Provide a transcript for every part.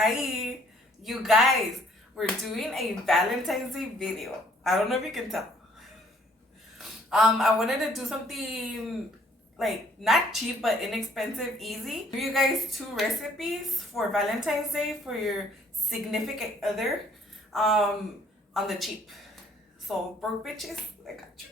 Hi, you guys. We're doing a Valentine's Day video. I don't know if you can tell. I wanted to do something like not cheap but inexpensive, easy. Give you guys 2 recipes for Valentine's Day for your significant other, on the cheap. So broke bitches, I got you.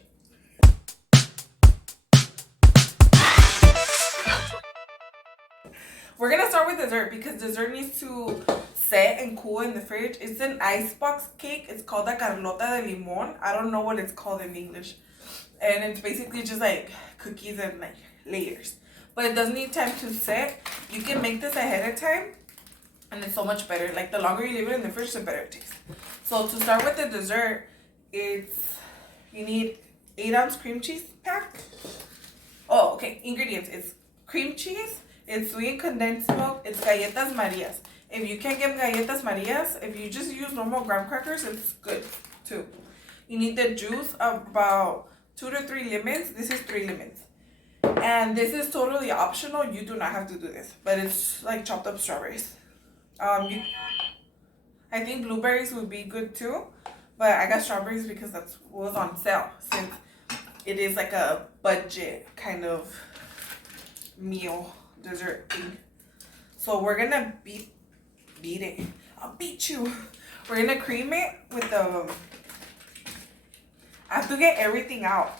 We're gonna start with dessert because dessert needs to set and cool in the fridge. It's an icebox cake. It's called a Carlota de Limon. I don't know what it's called in English. And it's basically just like cookies and like layers. But it does need time to set. You can make this ahead of time and it's so much better. Like the longer you leave it in the fridge, the better it tastes. So to start with the dessert, you need 8-ounce cream cheese pack. Oh, okay. Ingredients. It's cream cheese. It's sweet condensed milk. It's galletas Marias. If you can't get galletas Marias, if you just use normal graham crackers, it's good too. You need the juice of about 2 to 3 lemons. This is 3 lemons. And this is totally optional. You do not have to do this. But it's like chopped up strawberries. I think blueberries would be good too. But I got strawberries because that's what was on sale. Since it is like a budget kind of meal dessert thing. So we're gonna beat it. I'll beat you. We're gonna cream it with the. I have to get everything out.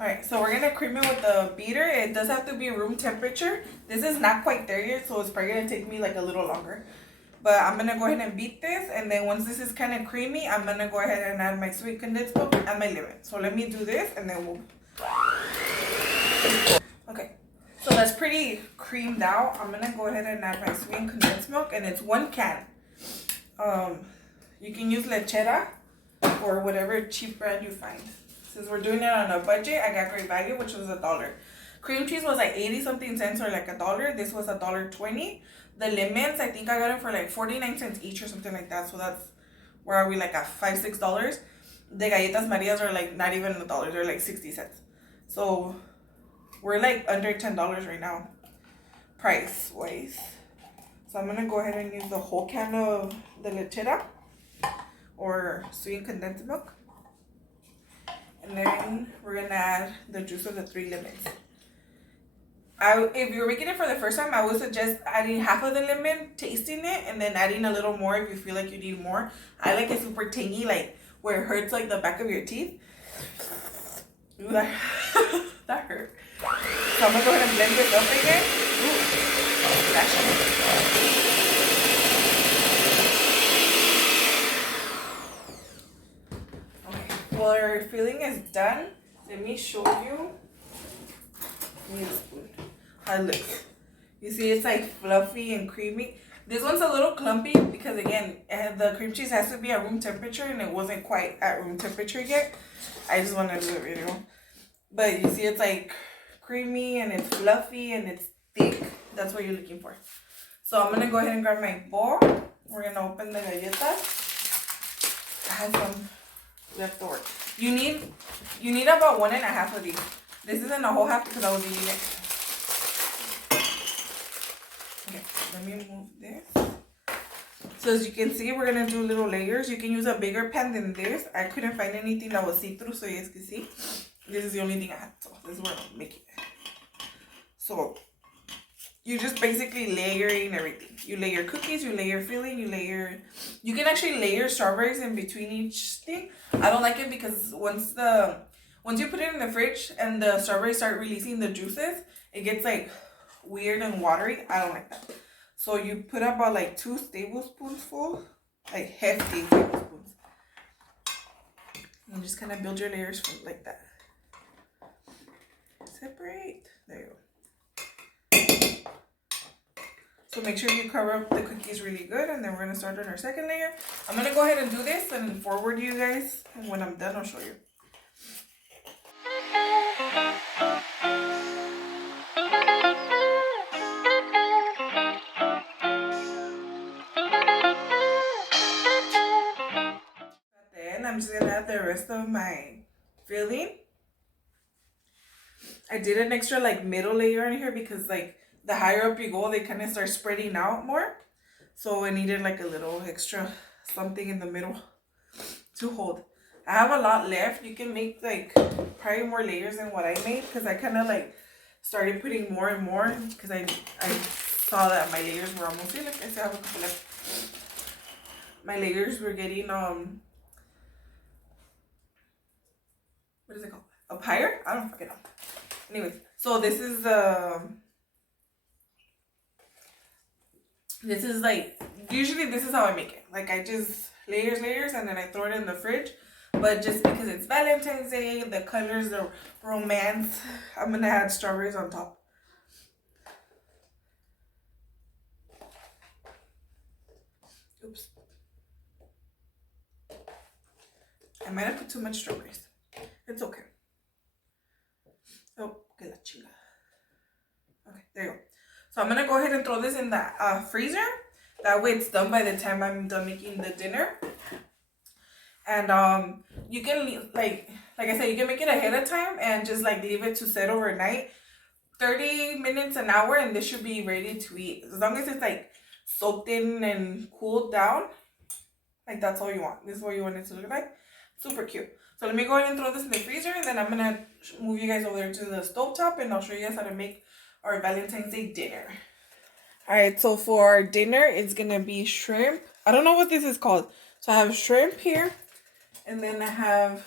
Alright, so we're gonna cream it with the beater. It does have to be room temperature. This is not quite there yet, so it's probably gonna take me like a little longer. But I'm gonna go ahead and beat this, and then once this is kind of creamy, I'm gonna go ahead and add my sweet condensed milk and my lemon. So let me do this, and then we'll. Okay, so that's pretty creamed out. I'm gonna go ahead and add my sweet condensed milk, and it's 1 can. You can use lechera or whatever cheap brand you find. Since we're doing it on a budget, I got great value, which was $1. Cream cheese was like 80 something cents or like $1. This was $1.20. The lemons, I think I got them for like 49 cents each or something like that. So that's where are we, like at $5-6. The galletas Marias are like not even $1. They're like 60 cents. So we're like under $10 right now, price wise. So I'm gonna go ahead and use the whole can of the lechera or sweet condensed milk. And then we're gonna add the juice of the 3 lemons. If you're making it for the first time, I would suggest adding half of the lemon, tasting it, and then adding a little more if you feel like you need more. I like it super tangy, like where it hurts like the back of your teeth. Ooh, that hurt. So I'm gonna go ahead and blend this up again. Okay, well, our filling is done. Let me show you. Give me a spoon. How it looks. You see, it's like fluffy and creamy. This one's a little clumpy because again, the cream cheese has to be at room temperature, and it wasn't quite at room temperature yet. I just wanted to do a video. But you see, it's like creamy and it's fluffy and it's thick. That's what you're looking for. So I'm gonna go ahead and grab my bowl. We're gonna open the galletas. I have some left over. You need about 1.5 of these. This isn't a whole half because I was eating it. Okay, let me move this. So as you can see, we're gonna do little layers. You can use a bigger pan than this. I couldn't find anything that was see-through, so you guys can see. This is the only thing I had, so this is what I'm making. So you're just basically layering everything. You layer cookies, you layer filling, you can actually layer strawberries in between each thing. I don't like it because once you put it in the fridge and the strawberries start releasing the juices, it gets like weird and watery. I don't like that. So you put about like 2 tablespoons full, like hefty tablespoons. And just kind of build your layers like that. Separate. There you go. So make sure you cover up the cookies really good, and then we're gonna start on our second layer. I'm gonna go ahead and do this and forward you guys, and when I'm done, I'll show you. Then I'm just gonna add the rest of my filling. I did an extra like middle layer in here because like the higher up you go, they kind of start spreading out more. So I needed like a little extra something in the middle to hold. I have a lot left. You can make like probably more layers than what I made, because I kind of like started putting more and more, because I saw that my layers were almost here. Like I still have a couple left. My layers were getting what is it called? Up higher? I don't fucking know. Anyways, so this is like, usually this is how I make it. Like I just layers, and then I throw it in the fridge. But just because it's Valentine's Day, the colors, the romance, I'm gonna add strawberries on top. Oops. I might have put too much strawberries. It's okay. Oh, que la chinga. Okay, there you go. So I'm gonna go ahead and throw this in the freezer. That way it's done by the time I'm done making the dinner. And you can leave, like I said, you can make it ahead of time and just like leave it to set overnight. 30 minutes, an hour, and this should be ready to eat. As long as it's like soaked in and cooled down. Like that's all you want. This is what you want it to look like. Super cute. So let me go ahead and throw this in the freezer, and then I'm gonna move you guys over there to the stovetop, and I'll show you guys how to make our Valentine's Day dinner. Alright, so for dinner, it's gonna be shrimp. I don't know what this is called. So I have shrimp here, and then I have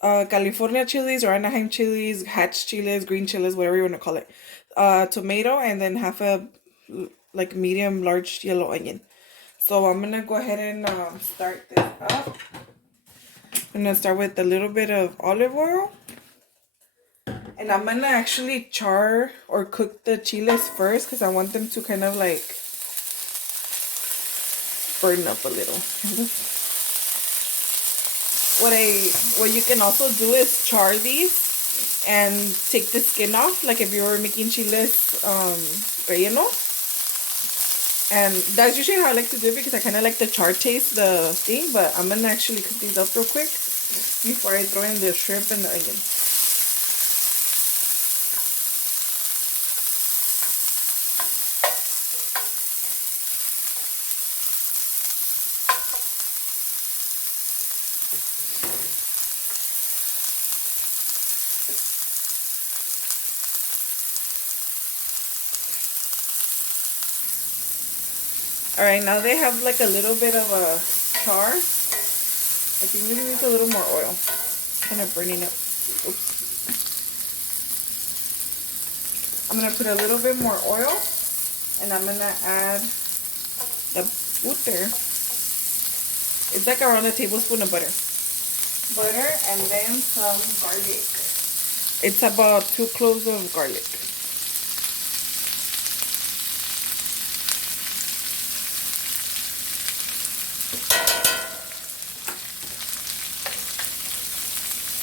California chilies or Anaheim chilies, hatch chilies, green chilies, whatever you want to call it. Tomato, and then half a like medium large yellow onion. So I'm gonna go ahead and start this up. I'm gonna start with a little bit of olive oil. And I'm gonna actually char or cook the chiles first, because I want them to kind of like burn up a little. What you can also do is char these and take the skin off, like if you were making chiles relleno. And that's usually how I like to do it, because I kind of like the char taste, the thing. But I'm gonna actually cook these up real quick before I throw in the shrimp and the onion. Alright, now they have like a little bit of a char. I think this needs a little more oil. Kind of burning up. Oops. I'm going to put a little bit more oil, and I'm going to add the butter. It's like around a tablespoon of butter. Butter, and then some garlic. It's about 2 cloves of garlic.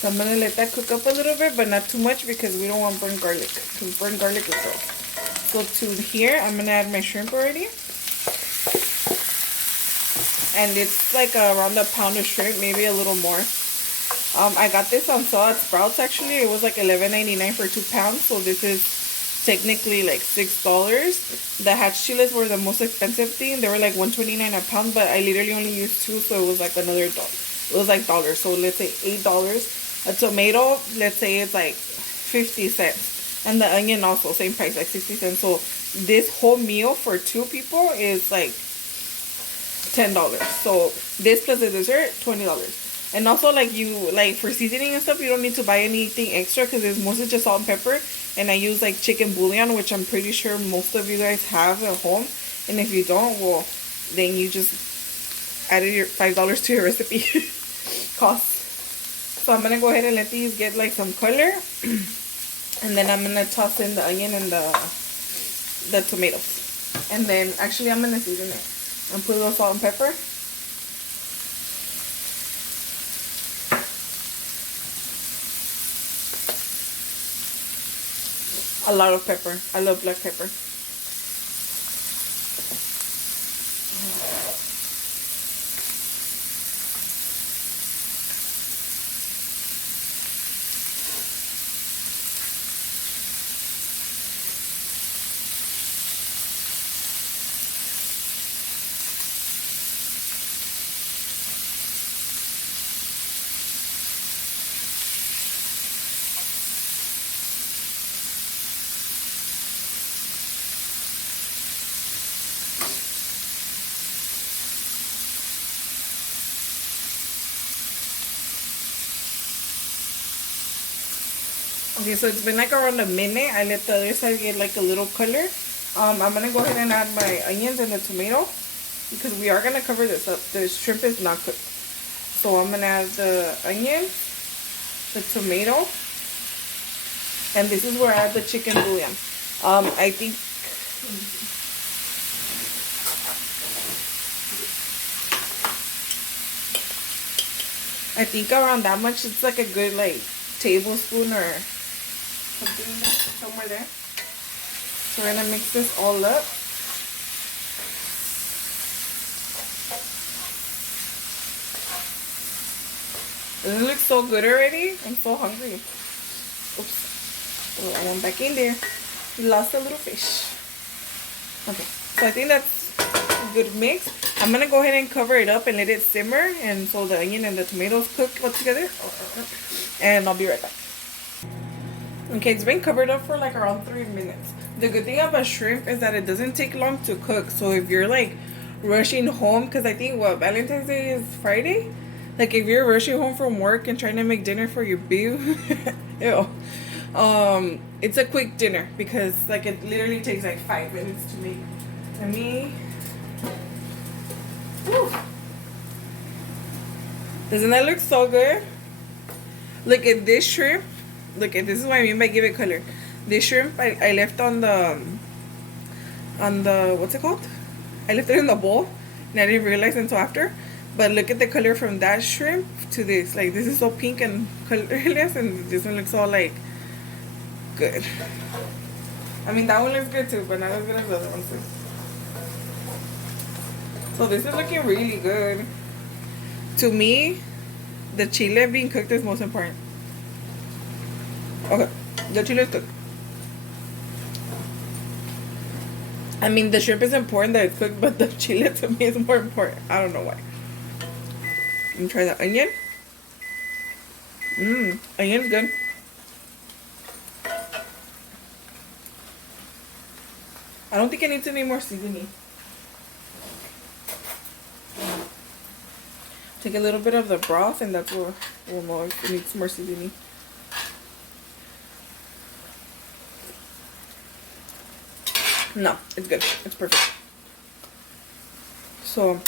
So I'm gonna let that cook up a little bit, but not too much, because we don't want burnt garlic. Because burnt garlic is gross. So to here, I'm gonna add my shrimp already. And it's like around a pound of shrimp, maybe a little more. I got this on sale at Sprouts actually. It was like $11.99 for 2 pounds. So this is technically like $6. The hatch chiles were the most expensive thing. They were like $1.29 a pound, but I literally only used 2, so it was like another $1. It was like $1. So let's say $8. A tomato, let's say it's like 50 cents. And the onion also, same price, like 60 cents. So this whole meal for 2 people is like $10. So this plus the dessert, $20. And also, like, for seasoning and stuff, you don't need to buy anything extra, because it's mostly just salt and pepper. And I use like chicken bouillon, which I'm pretty sure most of you guys have at home. And if you don't, well, then you just added your $5 to your recipe cost. So I'm going to go ahead and let these get like some color. And then I'm going to toss in the onion and the tomatoes. And then actually I'm going to season it. And put a little salt and pepper. A lot of pepper. I love black pepper. Okay, so it's been like around a minute. I let the other side get like a little color. I'm gonna go ahead and add my onions and the tomato because we are gonna cover this up. The shrimp is not cooked. So I'm gonna add the onion, the tomato, and this is where I add the chicken bouillon. I think around that much, it's like a good like tablespoon or something somewhere there. So we're gonna mix this all up. It looks so good already. I'm so hungry. Oops. Oh, I went back in there. We lost a little fish. Okay, so I think that's a good mix. I'm gonna go ahead and cover it up and let it simmer, and so the onion and the tomatoes cook all together. And I'll be right back. Okay, it's been covered up for like around 3 minutes. The good thing about shrimp is that it doesn't take long to cook. So if you're like rushing home, because I think Valentine's Day is Friday. Like if you're rushing home from work and trying to make dinner for your boo, ew. It's a quick dinner because like it literally takes like 5 minutes to make. To me, whew. Doesn't that look so good? Look at this shrimp. Look at this is what I mean by give it color. This shrimp I left on the what's it called? I left it in the bowl and I didn't realize until after. But look at the color from that shrimp to this. Like this is so pink and colorless, and this one looks all like good. I mean that one looks good too, but not as good as the other ones too. So this is looking really good. To me, the chile being cooked is most important. Okay, the chile is cooked. I mean, the shrimp is important that it's cooked, but the chile to me is more important. I don't know why. Let me try the onion. Onion's good. I don't think it needs any more seasoning. Take a little bit of the broth, and that's where we'll know if it needs more seasoning. No, it's good. It's perfect. So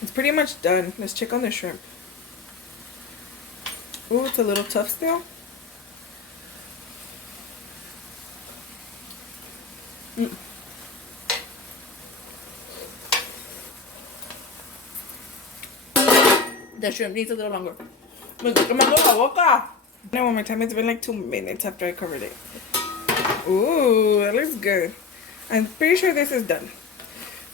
it's pretty much done. Let's check on the shrimp. Ooh, it's a little tough still. The shrimp needs a little longer. Me estoy quemando la boca. One more time. It's been like 2 minutes after I covered it. Ooh, that looks good. I'm pretty sure this is done.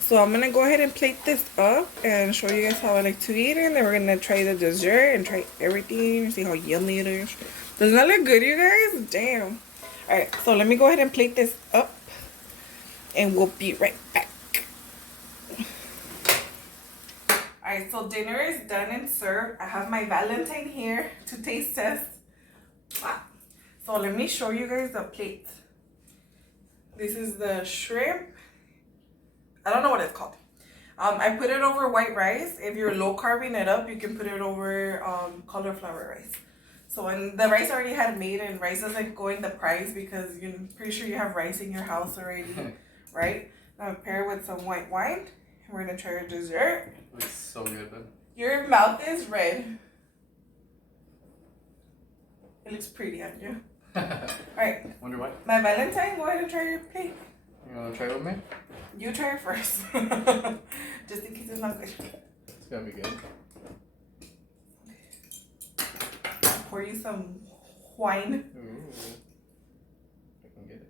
So I'm gonna go ahead and plate this up and show you guys how I like to eat it. And then we're gonna try the dessert and try everything. See how yummy it is. Doesn't that look good, you guys? Damn. Alright, so let me go ahead and plate this up. And we'll be right back. Alright, so dinner is done and served. I have my Valentine here to taste test. So let me show you guys the plate. This is the shrimp. I don't know what it's called. I put it over white rice. If you're low carbing it up, you can put it over cauliflower rice. So when the rice already had made, and rice doesn't go in the price because you're pretty sure you have rice in your house already, right? Now pair it with some white wine. And we're gonna try our dessert. Looks so good, man. Your mouth is red. It looks pretty on you. Alright. Wonder why? My Valentine, go ahead and try your plate. You wanna try it with me? You try it first. Just in case it's not good. It's gonna be good. I'll pour you some wine. Ooh. I can get it.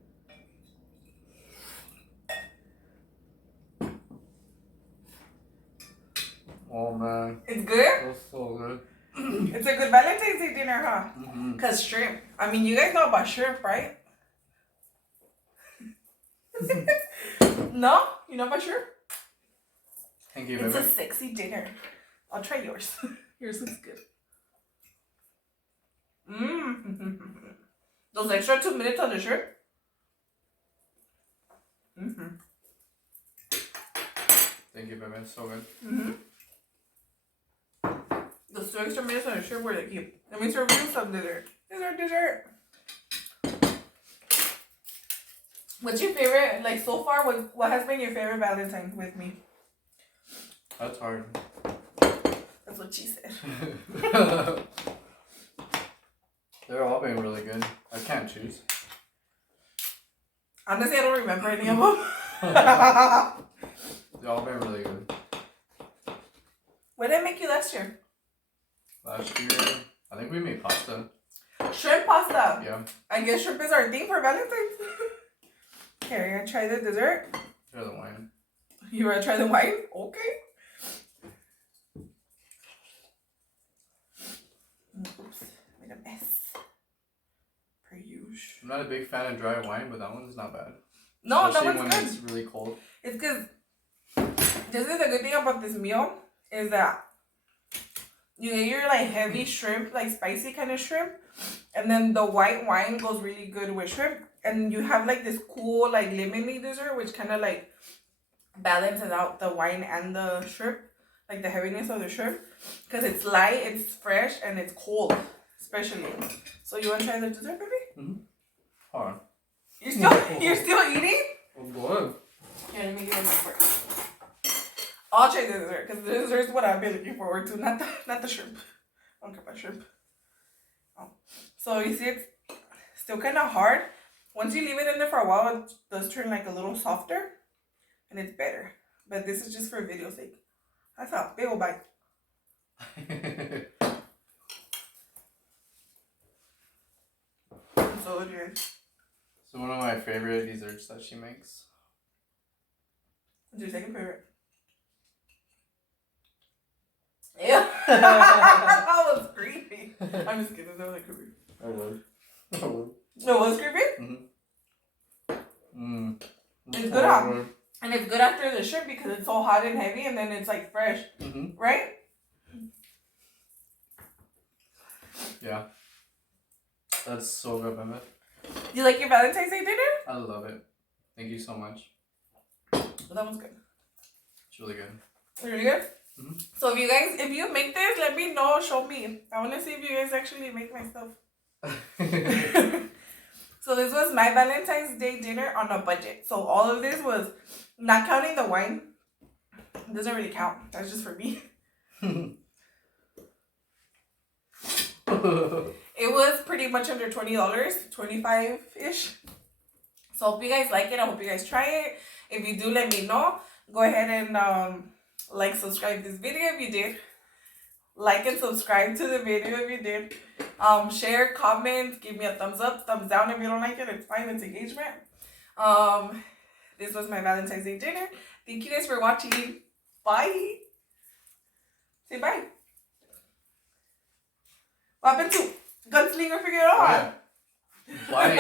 Oh man. It's good? That's so good. It's a good Valentine's Day dinner, huh? Because shrimp. I mean, you guys know about shrimp, right? No? You know about shrimp? Thank you, It's baby. a sexy dinner. I'll try yours. Yours looks good. Those extra 2 minutes on the shrimp. Thank you, baby. It's so good. Those 2 extra minutes on the shrimp were the cute. Let me serve you some dessert. This is our dessert. What's your favorite, like so far, what has been your favorite Valentine's with me? That's hard. That's what she said. They're all been really good. I can't choose. Honestly, I don't remember any of them. They've all been really good. What did I make you last year? Last year, I think we made pasta. Shrimp pasta. Yeah. I guess shrimp is our thing for Valentine's. Here, you're gonna try the dessert? Try the wine. You wanna try the wine? Okay. Oops, made a mess. Per usual. I'm not a big fan of dry wine, but that one's not bad. No, especially that one's when good. it's really cold. It's because this is the good thing about this meal is that you get your like heavy shrimp, like spicy kind of shrimp, and then the white wine goes really good with shrimp, and you have like this cool like lemony dessert which kind of like balances out the wine and the shrimp, like the heaviness of the shrimp, because it's light, it's fresh, and it's cold, especially. So you want to try the dessert, baby? Mm-hmm. Hold on. You're still eating? Oh, good. Here, let me give you my fork. I'll try the dessert because the dessert's what I've been looking forward to, not the shrimp. I don't care about shrimp. Oh. So you see, it's still kind of hard. Once you leave it in there for a while, it does turn like a little softer, and it's better. But this is just for video sake. That's a big old bite. So good. So one of my favorite desserts that she makes. What's your second favorite? Yeah. That was creepy. I'm just kidding. That was like creepy. I would. No, it was creepy? It's good on. And it's good after the shrimp because it's so hot and heavy, and then it's like fresh. Mm-hmm. Right? Yeah. That's so good, Mehmet. You like your Valentine's Day dinner? I love it. Thank you so much. Well, that one's good. It's really good. It's really good? Mm-hmm. So if you make this, let me know. Show me. I want to see if you guys actually make my stuff. So this was my Valentine's Day dinner on a budget. So all of this was, not counting the wine, it doesn't really count. That's just for me. It was pretty much under $20, 25-ish. So hope you guys like it. I hope you guys try it. If you do, let me know. Go ahead and like, subscribe this video if you did. Like and subscribe to the video if you did. Share, comment, give me a thumbs up, thumbs down if you don't like it. It's fine, it's engagement. This was my Valentine's Day dinner. Thank you guys for watching. Bye. Say bye. What happened to Gunslinger? Figure it out. Bye.